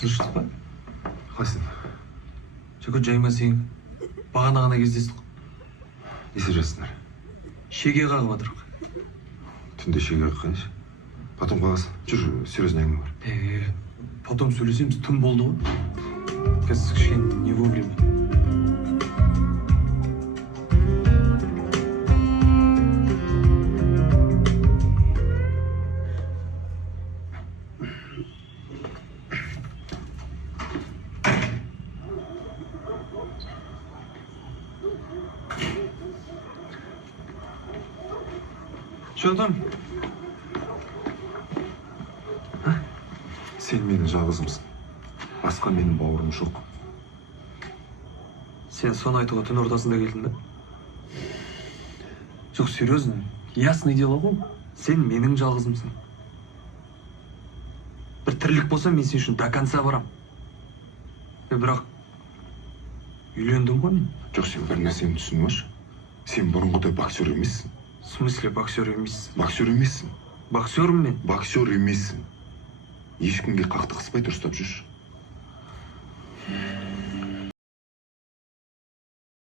тыныштық па? Қайсың? Жөке жайма сен. Бағана ғана кездестік. Не істеп жатсыңдар? Шеге қағып жатырық. Түнде шеге қаққаншы. Потом қағасың. Жүр, серьезный әңгіме бар. Потом сөйлесеміз, түн болды ғой. Қазір кішкене не вовремя. Что там? Сен менің жалғызымсың. Басқа менің бауырым жоқ. Сен соны айтуға түн ортасында келдің бе? Жоқ, серьезно. Ясный дело ғой. Сен менің жалғызымсың. Бір тірлік болса, мен сен үшін до конца барам. Бірақ үйлендің ғой мен. Жоқ, сен бір нәрсені түсініп. Сен бұрынғыдай боксер емессің. В смысле боксер емессің? Боксер емессің. Боксермын мен. Боксер емессің. Ешкімге қақтығыспай дұрыстап жүрші.